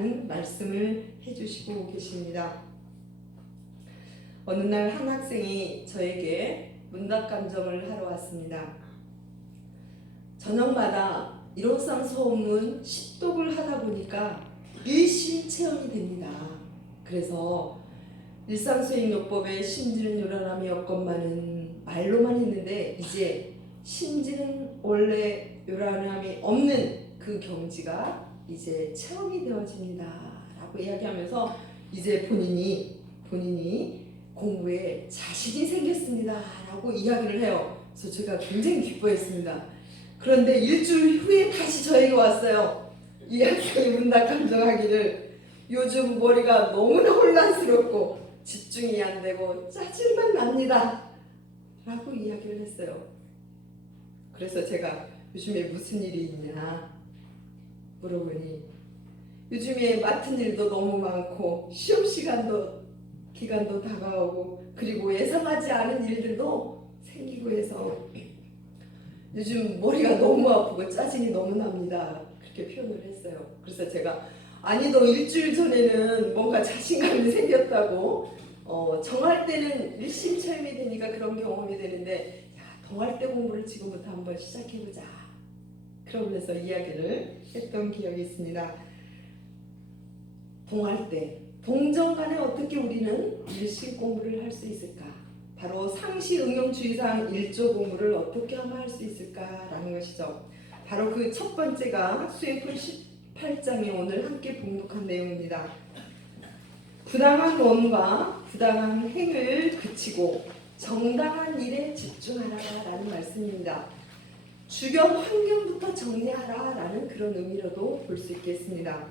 하는 말씀을 해주시고 계십니다. 어느 날 한 학생이 저에게 문답감정을 하러 왔습니다. 저녁마다 일호상 소음은 식독을 하다 보니까 일심 체험이 됩니다. 그래서 일상수행요법에 심지는 요란함이 없건만은 말로만 했는데 이제 심지는 원래 요란함이 없는 그 경지가 이제 체험이 되어집니다 라고 이야기하면서 이제 본인이 공부에 자신이 생겼습니다 라고 이야기를 해요. 그래서 제가 굉장히 기뻐했습니다. 그런데 일주일 후에 다시 저에게 왔어요. 이 학생이 문답감정하기를 요즘 머리가 너무나 혼란스럽고 집중이 안 되고 짜증만 납니다 라고 이야기를 했어요. 그래서 제가 요즘에 무슨 일이 있냐 물어보니 요즘에 맡은 일도 너무 많고 시험 기간도 다가오고 그리고 예상하지 않은 일들도 생기고 해서 요즘 머리가 너무 아프고 짜증이 너무 납니다 그렇게 표현을 했어요. 그래서 제가 아니 너 일주일 전에는 뭔가 자신감이 생겼다고 정할 때는 일심체험이 되니까 그런 경험이 되는데 야, 동할 때 공부를 지금부터 한번 시작해보자 그러면서 이야기를 했던 기억이 있습니다. 동할 때 동정간에 어떻게 우리는 일심 공부를 할 수 있을까? 바로 상시 응용주의상 1조 공부를 어떻게 하면 할 수 있을까라는 것이죠. 바로 그 첫 번째가 수행품 18장에 오늘 함께 봉독한 내용입니다. 부당한 원과 부당한 행을 그치고 정당한 일에 집중하라라는 말씀입니다. 주변 환경부터 정리하라라는 그런 의미로도 볼 수 있겠습니다.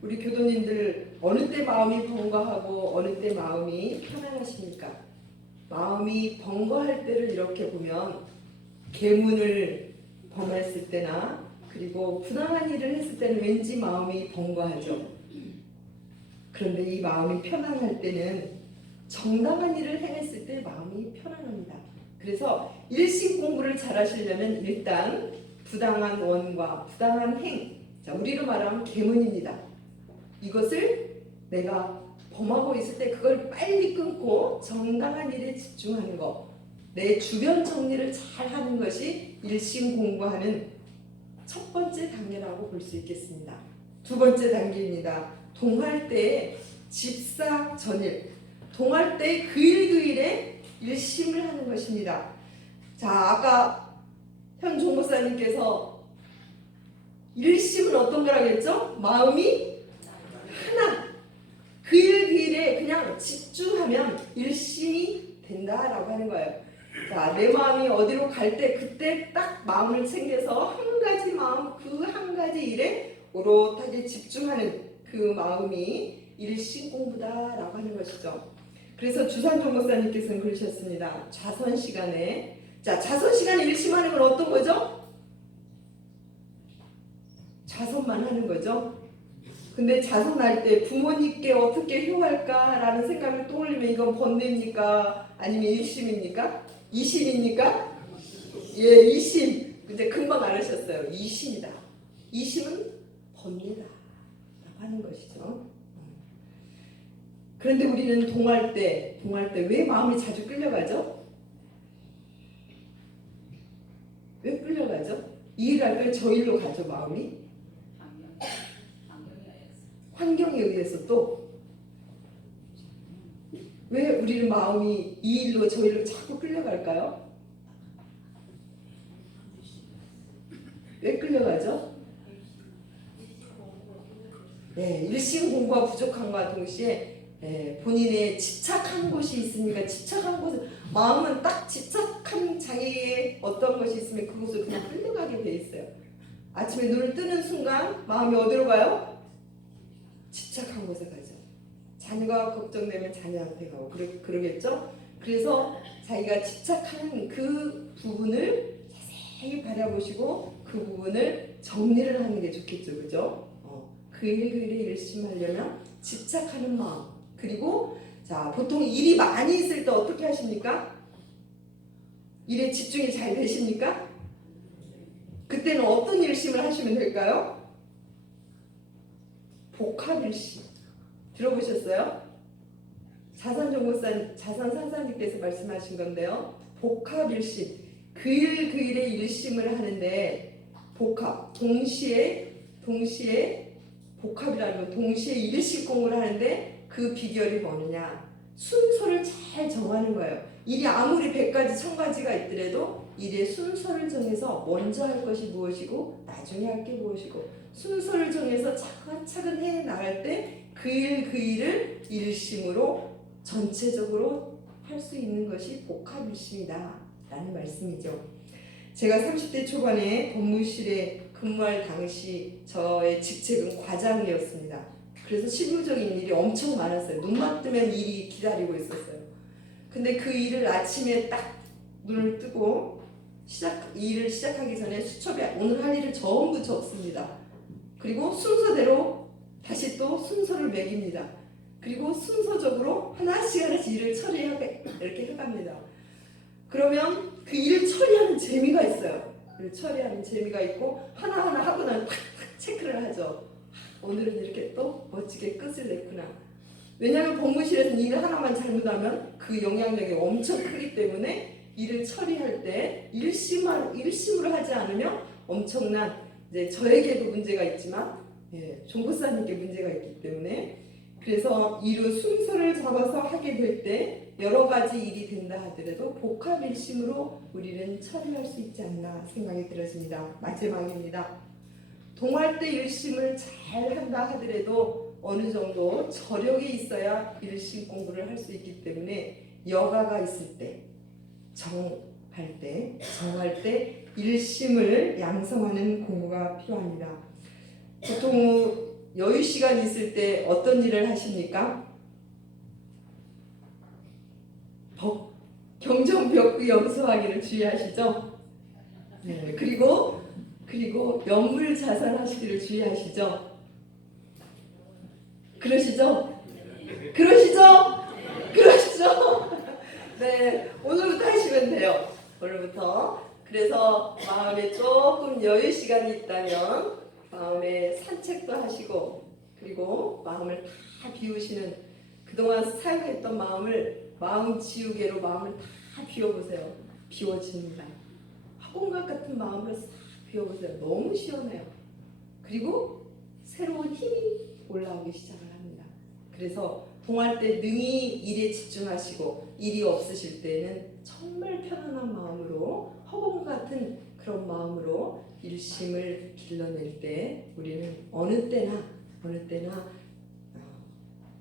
우리 교도님들 어느 때 마음이 번거하고 어느 때 마음이 편안하십니까? 마음이 번거할 때를 이렇게 보면 계문을 범했을 때나 그리고 부당한 일을 했을 때는 왠지 마음이 번거하죠. 그런데 이 마음이 편안할 때는 정당한 일을 행했을 때 마음이 편안합니다. 그래서 일심 공부를 잘 하시려면 일단 부당한 원과 부당한 행, 자, 우리로 말하면 계문입니다. 이것을 내가 범하고 있을 때 그걸 빨리 끊고 정당한 일에 집중하는 것, 내 주변 정리를 잘 하는 것이 일심 공부하는 첫 번째 단계라고 볼 수 있겠습니다. 두 번째 단계입니다. 동할 때의 집사전일, 동할 때 그 일 그 일에 일심을 하는 것입니다. 자, 아까 현 종목사님께서 일심은 어떤 거라고 했죠? 마음이 하나, 그 일 그 일에 그냥 집중하면 일심이 된다라고 하는 거예요. 자, 내 마음이 어디로 갈 때 그때 딱 마음을 챙겨서 한 가지 마음, 그 한 가지 일에 오롯하게 집중하는 그 마음이 일심 공부다라고 하는 것이죠. 그래서 주산종 목사님께서는 그러셨습니다. 자선 시간에, 자, 자선 시간에 일심하는 건 어떤 거죠? 자선만 하는 거죠. 근데 자선할 때 부모님께 어떻게 효할까라는 생각을 떠올리면 이건 번뇌입니까? 아니면 일심입니까? 이심입니까? 예, 이심. 이제 금방 알으셨어요. 이심이다. 이심은 번뇌다 라고 하는 것이죠. 그런데 우리는 동할 때 왜 마음이 자주 끌려가죠? 왜 끌려가죠? 이 일할 때 저 일로 가죠, 마음이. 환경에 의해서 또 왜 우리는 마음이 이 일로 저 일로 자꾸 끌려갈까요? 왜 끌려가죠? 네, 일심 공부가 부족함과 동시에 본인의 집착한 곳이 있으니까 집착한 곳은 마음은 딱 집착한 자기의 어떤 것이 있으면 그곳을 그냥 끌려가게 돼 있어요. 아침에 눈을 뜨는 순간 마음이 어디로 가요? 집착한 곳에 가죠. 자녀가 걱정되면 자녀한테 가고 그러겠죠? 그래서 자기가 집착하는 그 부분을 자세히 바라보시고 그 부분을 정리를 하는 게 좋겠죠. 그죠? 그 일에 일심하려면 집착하는 마음, 그리고 자, 보통 일이 많이 있을 때 어떻게 하십니까? 일에 집중이 잘 되십니까? 그때는 어떤 일심을 하시면 될까요? 복합일심 들어보셨어요? 자산상사님께서 말씀하신 건데요. 복합일심, 그 일의 일심을 하는데 복합, 동시에 복합이라는 건 동시에 일심공부를 하는데 그 비결이 뭐느냐? 순서를 잘 정하는 거예요. 일이 아무리 100가지 1000가지가 있더라도 일의 순서를 정해서 먼저 할 것이 무엇이고 나중에 할 게 무엇이고 순서를 정해서 차근차근 해 나갈 때 그 일을 일심으로 전체적으로 할 수 있는 것이 복합일심이다 라는 말씀이죠. 제가 30대 초반에 법무실에 근무할 당시 저의 직책은 과장이었습니다. 그래서 실무적인 일이 엄청 많았어요. 눈만 뜨면 일이 기다리고 있었어요. 근데 그 일을 아침에 딱 눈을 뜨고 일을 시작하기 전에 수첩에 오늘 할 일을 전부 적습니다. 그리고 순서대로 다시 또 순서를 매깁니다. 그리고 순서적으로 하나씩 일을 이렇게 해갑니다. 그러면 그 일을 처리하는 재미가 있어요. 일을 처리하는 재미가 있고 하나하나 하고 나면 탁탁 체크를 하죠. 오늘은 이렇게 또 멋지게 끝을 냈구나. 왜냐하면 법무실에서는 일 하나만 잘못하면 그 영향력이 엄청 크기 때문에 일을 처리할 때 일심으로 하지 않으면 엄청난 이제 저에게도 문제가 있지만 종부사님께 문제가 있기 때문에 그래서 일의 순서를 잡아서 하게 될 때 여러 가지 일이 된다 하더라도 복합일심으로 우리는 처리할 수 있지 않나 생각이 들어집니다. 마지막입니다. 동할 때 일심을 잘 한다 하더라도 어느 정도 저력이 있어야 일심 공부를 할 수 있기 때문에 여가가 있을 때 정할 때 일심을 양성하는 공부가 필요합니다. 보통 여유 시간 있을 때 어떤 일을 하십니까? 경정벽구 염소하기를 주의하시죠? 네, 그리고 연물자산하시기를 주의하시죠? 그러시죠? 네, 오늘부터 하시면 돼요. 오늘부터. 그래서 마음에 조금 여유 시간이 있다면 마음에 산책도 하시고 그리고 마음을 다 비우시는 그동안 사용했던 마음 지우개로 마음을 다 비워보세요. 비워집니다. 화공각 같은 마음으로 싹 비워보세요. 너무 시원해요. 그리고 새로운 힘이 올라오기 시작을 합니다. 그래서 동할 때 능히 일에 집중하시고 일이 없으실 때는 정말 편안한 마음으로 허공 같은 그런 마음으로 일심을 길러낼 때 우리는 어느 때나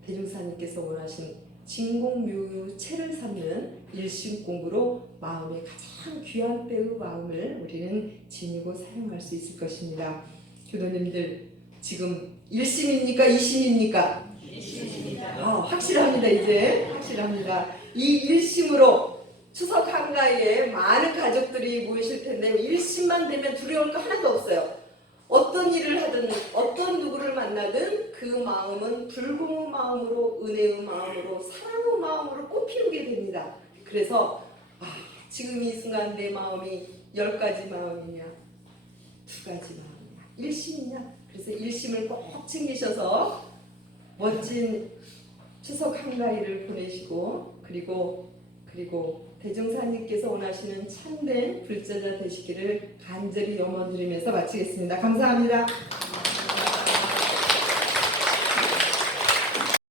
대중사님께서 원하신 진공묘유체를 삼는 일심 공부로 마음의 가장 귀한 때의 마음을 우리는 지니고 사용할 수 있을 것입니다. 교도님들 지금 1심입니까? 2심입니까? 1심입니다. 확실합니다. 이제 확실합니다. 이 1심으로 추석 한가위에 많은 가족들이 모이실 텐데 1심만 되면 두려울 거 하나도 없어요. 어떤 일을 하든 어떤 누구를 만나든 그 마음은 불공의 마음으로 은혜의 마음으로 사랑의 마음으로 꽃피우게 됩니다. 그래서 지금 이 순간 내 마음이 10가지 마음이냐 2가지 마음이냐 1심이냐 그래서 1심을 꼭 챙기셔서 멋진 추석 한가위를 보내시고 그리고 대종사님께서 원하시는 참된 불자자 되시기를 간절히 염원드리면서 마치겠습니다. 감사합니다.